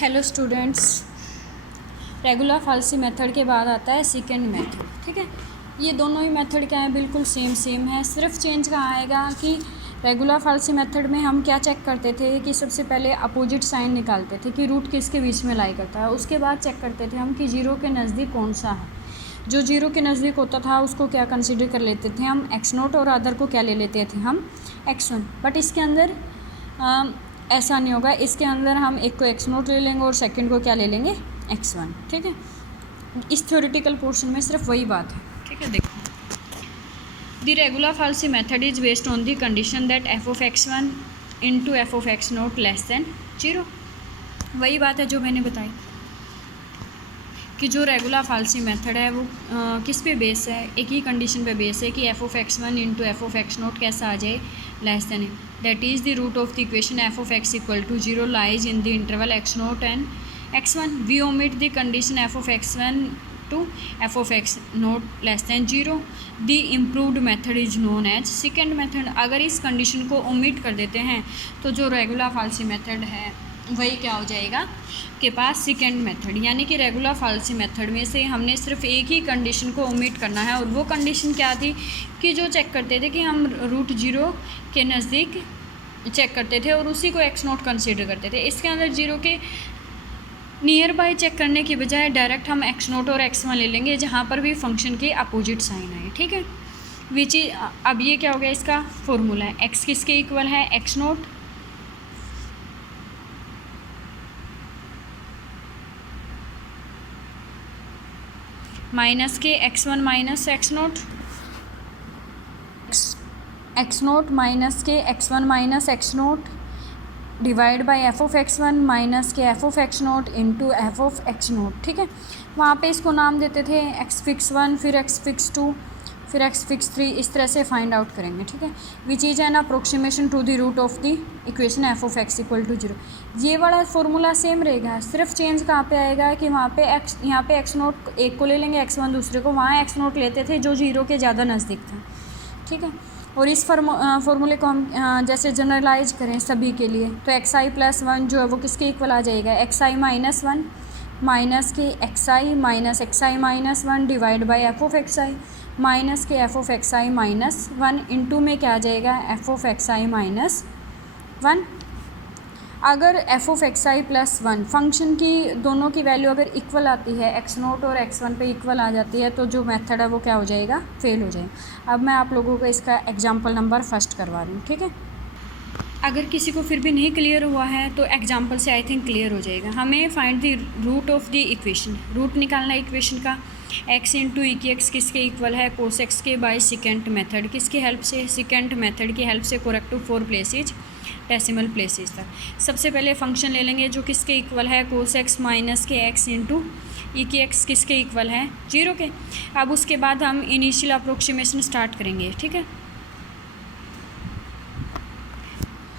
Hello students, regular falsi method के बाद आता है सेकंड मेथड। ठीक है, ये दोनों ही मेथड क्या है, बिल्कुल सेम है। सिर्फ चेंज कहाँ आएगा कि रेगुलर फाल्सी मेथड में हम क्या चेक करते थे कि सबसे पहले अपोजिट साइन निकालते थे कि रूट किसके बीच में लाई करता है। उसके बाद चेक करते थे हम कि जीरो के नज़दीक कौन सा है। जो जीरो के नज़दीक होता था उसको क्या कंसिडर कर लेते थे हम, x0, और अदर को क्या ले लेते थे हम, x1। बट इसके अंदर ऐसा नहीं होगा। इसके अंदर हम एक को x0 ले लेंगे और सेकंड को क्या ले लेंगे, x1। ठीक है, इस थ्योरेटिकल पोर्शन में सिर्फ वही बात है। ठीक है, देखो, the regular falsi method is based on the condition that f of x1 into f of x0 less than 0। वही बात है जो मैंने बताई कि जो रेगुलर फाल्सी मेथड है वो किस पे बेस है, एक ही कंडीशन पे बेस है कि f of x1 into f of x0 कैसा आ जाए, लेस देन है। That is the root of the equation f of x equal to 0 lies in the interval x0 and x1. We omit the condition f of x1 to f of x0 less than 0. The improved method is known as second method. अगर इस condition को omit कर देते हैं तो जो regular falsi method है वही क्या हो जाएगा के पास सेकेंड मेथड। यानी कि रेगुलर फाल्सी मेथड में से हमने सिर्फ एक ही कंडीशन को ओमिट करना है, और वो कंडीशन क्या थी कि जो चेक करते थे कि हम रूट जीरो के नज़दीक चेक करते थे और उसी को x0 कंसीडर करते थे। इसके अंदर जीरो के नियर बाय चेक करने की बजाय डायरेक्ट हम x0 और x1 ले लेंगे जहाँ पर भी फंक्शन के अपोजिट साइन आए। ठीक है, विच इज अब ये क्या हो गया, इसका फॉर्मूला है x किसके इक्वल है, x0 माइनस के x1 minus x0, x0 minus के x1 minus x0 divide by f of x1 minus के f of x0 into f of x0। ठीक है, वहाँ पे इसको नाम देते थे x फिक्स 1, फिर x फिक्स 2, फिर x फिक्स 3, इस तरह से फाइंड आउट करेंगे। ठीक है, which is an approximation to the root of the equation f of x equal to 0। ये वाला फॉर्मूला सेम रहेगा, सिर्फ चेंज कहाँ पे आएगा कि वहाँ पे यहाँ पे x0 एक को ले लेंगे, x1 दूसरे को, वहाँ x0 लेते थे जो जीरो के ज़्यादा नज़दीक था। ठीक है, और इस फॉर्मूले को हम जैसे जनरलाइज करें सभी के लिए तो xi प्लस 1 जो है वो किसके इक्वल आ जाएगा, xi माइनस 1 माइनस के xi minus xi minus 1 divide by f of xi minus के f of xi minus 1 into में क्या आ जाएगा, एफ ऑफ xi माइनस 1। अगर F of xi plus 1 function की दोनों की वैल्यू अगर इक्वल आती है, x0 और x1 पे इक्वल आ जाती है, तो जो मेथड है वो क्या हो जाएगा, फेल हो जाएगा। अब मैं आप लोगों को इसका एग्जांपल नंबर फर्स्ट करवा रही हूँ। ठीक है, अगर किसी को फिर भी नहीं क्लियर हुआ है तो एग्जांपल से आई थिंक क्लियर हो जाएगा। हमें find the root of the equation, root निकालना है इक्वेशन का। x इंटू ई की एक्स किसके इक्वल है, कोस एक्स के बाय सेकेंड मेथड, किसकी हेल्प से, सेकेंड मेथड की हेल्प से, correct to 4 places decimal places तक। सबसे पहले फंक्शन ले लेंगे जो किसके इक्वल है, कोस एक्स माइनस के एक्स इंटू ई की एक्स किसके इक्वल है, 0 के। अब उसके बाद हम इनिशियल अप्रोक्सीमेशन स्टार्ट करेंगे। ठीक है,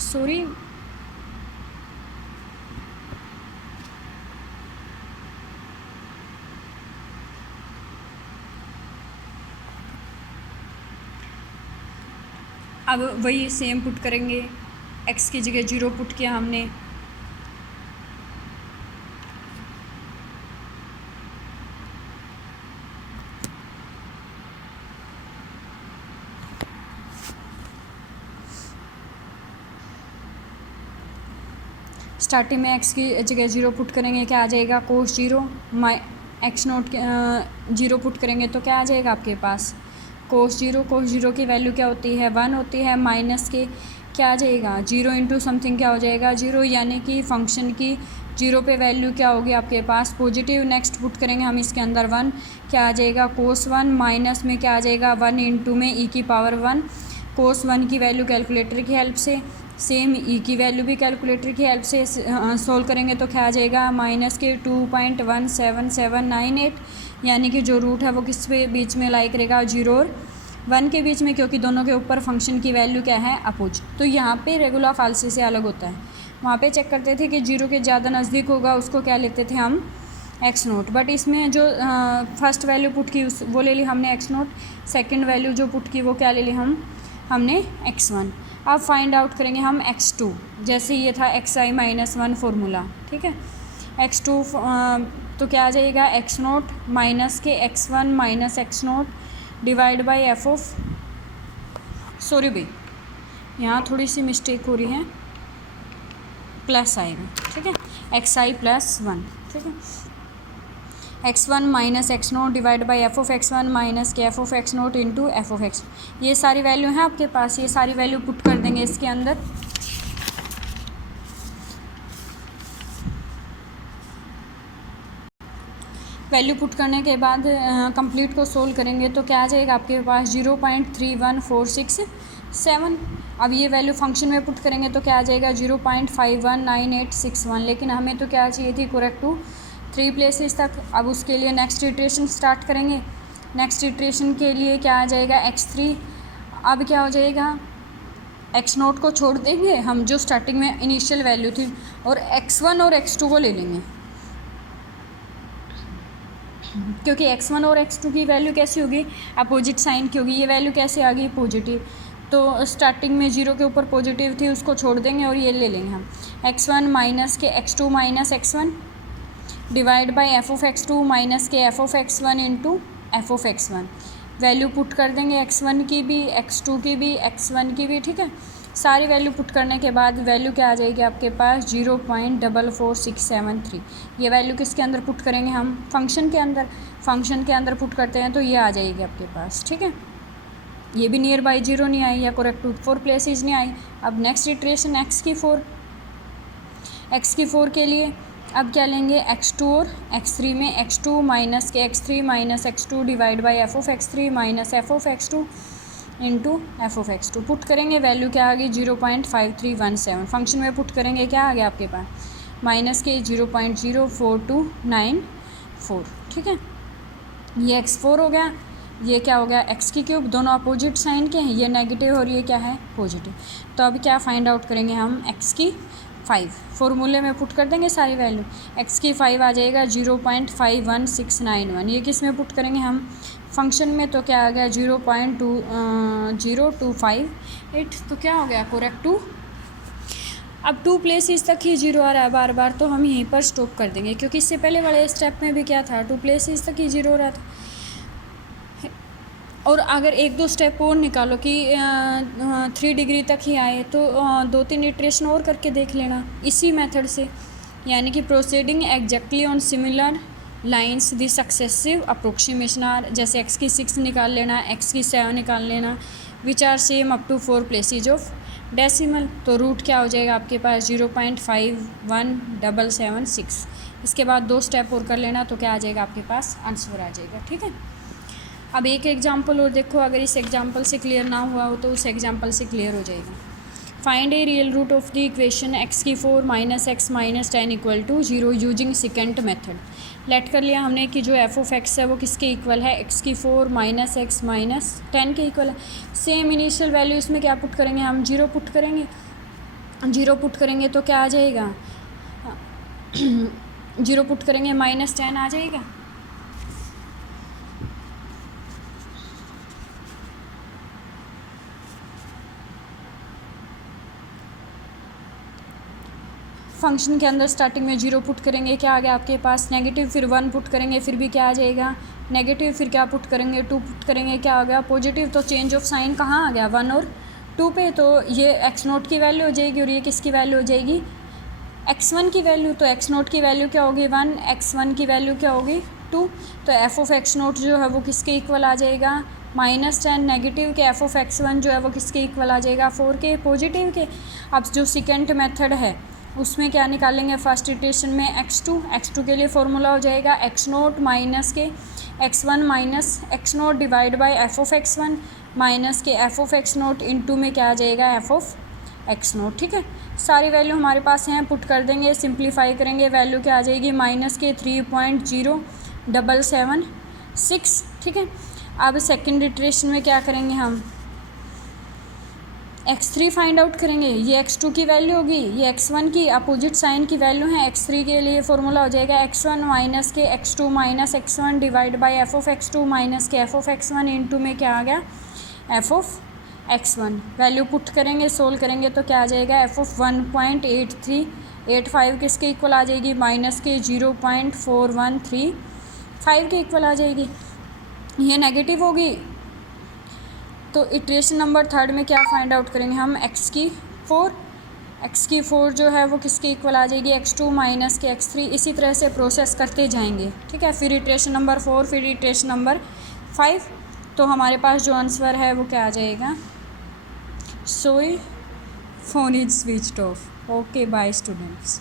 सॉरी अब वही सेम पुट करेंगे, x की जगह 0 पुट किया हमने, स्टार्टिंग में x की जगह 0 पुट करेंगे, क्या आ जाएगा, कोस 0 x0 0 पुट करेंगे तो क्या आ जाएगा आपके पास, कोस 0। कोस 0 की वैल्यू क्या होती है, 1 होती है, माइनस के क्या आ जाएगा, 0 इंटू समथिंग क्या हो जाएगा, 0। यानी कि फंक्शन की 0 पे वैल्यू क्या होगी आपके पास, पॉजिटिव। नेक्स्ट पुट करेंगे हम इसके अंदर 1, क्या आ जाएगा, कोस 1 माइनस में क्या आ जाएगा, 1 इंटू में ई की पावर 1। कोस 1 की वैल्यू कैलकुलेटर की हेल्प से, सेम ई की वैल्यू भी कैलकुलेटर की हेल्प से सोल्व करेंगे तो क्या आ जाएगा, माइनस के 2.17798। यानी कि जो रूट है वो किस पे बीच में लाई करेगा, 0 और 1 के बीच में, क्योंकि दोनों के ऊपर फंक्शन की वैल्यू क्या है, अपोजिट। तो यहाँ पे रेगुलर फाल्सी से अलग होता है। वहाँ पे चेक करते थे कि 0 के ज़्यादा नज़दीक होगा उसको क्या लेते थे हम, x0। बट इसमें जो फर्स्ट वैल्यू पुट की वो ले ली हमने x0, सेकेंड वैल्यू जो पुट की वो क्या ले ली हमने x1। अब फाइंड आउट करेंगे हम x2, जैसे ये था xi माइनस 1 फॉर्मूला। ठीक है, x2 तो क्या आ जाएगा x0 माइनस के x1 minus x0 divide by f of, sorry भाई यहाँ थोड़ी सी मिस्टेक हो रही है, प्लस आएगा, ठीक है, xi प्लस 1, ठीक है, x1 minus x0 divide by f of x1 minus के f of x0 into f of x। ये सारी वैल्यू है आपके पास, ये सारी वैल्यू पुट कर देंगे इसके अंदर। वैल्यू पुट करने के बाद कंप्लीट को सोल्व करेंगे तो क्या आ जाएगा आपके पास 0.31467। अब ये वैल्यू फंक्शन में पुट करेंगे तो क्या आ जाएगा 0.519861, लेकिन हमें तो क्या चाहिए थी करेक्ट टू 3 प्लेसेस तक। अब उसके लिए नेक्स्ट इटरेशन स्टार्ट करेंगे। नेक्स्ट इटरेशन के लिए क्या आ जाएगा x3, अब क्या हो जाएगा x0 को छोड़ देंगे हम जो स्टार्टिंग में इनिशियल वैल्यू थी, और x1 और x2 को ले लेंगे, क्योंकि x1 और x2 की वैल्यू कैसी होगी अपोजिट साइन की होगी। ये वैल्यू कैसे आ गई पॉजिटिव, तो स्टार्टिंग में 0 के ऊपर पॉजिटिव थी उसको छोड़ देंगे और ये ले लेंगे हम x1 माइनस के x2 minus x1 divide by f of x2 minus के f of x1 into f of x1। Value put कर देंगे x1 की भी, x2 की भी, x1 की भी, ठीक है। सारी वैल्यू पुट करने के बाद वैल्यू क्या आ जाएगी आपके पास 0.44673। ये वैल्यू किसके अंदर पुट करेंगे हम फंक्शन के अंदर, फंक्शन के अंदर पुट करते हैं तो ये आ जाएगी आपके पास, ठीक है। ये भी नियर बाई 0 नहीं आई या करेक्ट टू 4 प्लेसेस नहीं आई। अब नेक्स्ट इटरेशन x की 4 के लिए अब क्या लेंगे x2 और x3 में x2 माइनस के x3 minus x2 divide by f of x3 minus F of x2 into f of x2 put करेंगे। वैल्यू क्या आ गई 0.5317। फंक्शन में पुट करेंगे क्या आ गया आपके पास माइनस के 0.04294, ठीक है। ये x4 हो गया, ये क्या हो गया x की क्यूब, दोनों अपोजिट साइन के हैं, ये नेगेटिव और ये क्या है पॉजिटिव। तो अब क्या फाइंड आउट करेंगे हम x की 5, फॉर्मूले में पुट कर देंगे सारी वैल्यू। x की 5 आ जाएगा 0.51691। ये किस में पुट करेंगे हम फंक्शन में, तो क्या आ गया 0.0258। तो क्या हो गया करेक्ट टू। अब 2 प्लेसेस तक ही 0 आ रहा है बार बार, तो हम यहीं पर स्टॉप कर देंगे, क्योंकि इससे पहले वाले स्टेप में भी क्या था 2 प्लेसेस तक ही 0 हो रहा था। और अगर 1-2 स्टेप और निकालो कि 3 डिग्री तक ही आए तो 2-3 इटरेशन और करके देख लेना इसी मेथड से, यानी कि proceeding exactly on similar lines the successive approximation are, जैसे x की 6 निकाल लेना, x की 7 निकाल लेना, which are same up to 4 places of decimal. तो रूट क्या हो जाएगा आपके पास 0.51776। इसके बाद 2 स्टेप और कर लेना तो क्या आ जाएगा आपके पास आंसर आ जाएगा, ठीक है। अब एक एग्जाम्पल और देखो, अगर इस एग्जाम्पल से क्लियर ना हुआ हो तो उस एग्जाम्पल से क्लियर हो जाएगा। Find a real root of the equation x की 4 minus x minus 10 equal to 0 using second method. Let कर लिया हमने कि जो एफ ऑफ एक्स है वो किसके इक्वल है, x की 4 माइनस एक्स माइनस 10 के इक्वल है। सेम इनिशियल वैल्यू इसमें क्या पुट करेंगे हम 0 पुट करेंगे। 0 पुट करेंगे तो क्या आ जाएगा 0 पुट करेंगे माइनस 10 आ जाएगा। फंक्शन के अंदर स्टार्टिंग में 0 पुट करेंगे, क्या आ गया आपके पास नेगेटिव, फिर 1 पुट करेंगे, फिर भी क्या आ जाएगा नेगेटिव, फिर क्या पुट करेंगे 2 पुट करेंगे, क्या आ गया पॉजिटिव। तो चेंज ऑफ साइन कहाँ आ गया 1 और 2 पे, तो ये x0 की वैल्यू हो जाएगी और ये किसकी वैल्यू हो जाएगी x1 की वैल्यू। तो x0 की वैल्यू क्या होगी 1, x1 की वैल्यू क्या होगी 2। तो एफ ऑफ x0 जो है वो किसके इक्वल आ जाएगा -10 नेगेटिव के, एफ ऑफ x1 जो है वो किसके इक्वल आ जाएगा 4 के पॉजिटिव के। अब जो सेकेंड मेथड है उसमें क्या निकालेंगे फर्स्ट इटरेशन में x2 के लिए फॉर्मूला हो जाएगा x0 माइनस के x1 minus x0 divide by f of x1 minus के एफ ऑफ x0 इंटू में क्या आ जाएगा एफ ऑफ x0, ठीक है। सारी वैल्यू हमारे पास हैं, पुट कर देंगे, सिंप्लीफाई करेंगे, वैल्यू क्या आ जाएगी -3.0776, ठीक है। अब सेकेंड इटरेशन में क्या करेंगे हम x3 फाइंड आउट करेंगे। ये x2 की वैल्यू होगी, ये x1 की अपोजिट साइन की वैल्यू है। x3 के लिए फॉर्मूला हो जाएगा x1 माइनस के x2 minus x1 divide by f of x2 minus के एफ ऑफ x1 इंटू में क्या आ गया F of x1। Value put करेंगे, सोल्व करेंगे तो क्या आ जाएगा एफ ऑफ 1.83 85 किसके इक्वल आ जाएगी, माइनस के 0.4135 के इक्वल आ जाएगी। ये नेगेटिव होगी तो इटरेशन नंबर थर्ड में क्या फाइंड आउट करेंगे हम, एक्स की 4 जो है वो किसके इक्वल आ जाएगी, x2 माइनस के x3। इसी तरह से प्रोसेस करते जाएंगे, ठीक है। फिर इटरेशन नंबर 4, फिर इटरेशन नंबर 5। तो हमारे पास जो आंसर है वो क्या आ जाएगा, so phone is switched off. Okay bye students.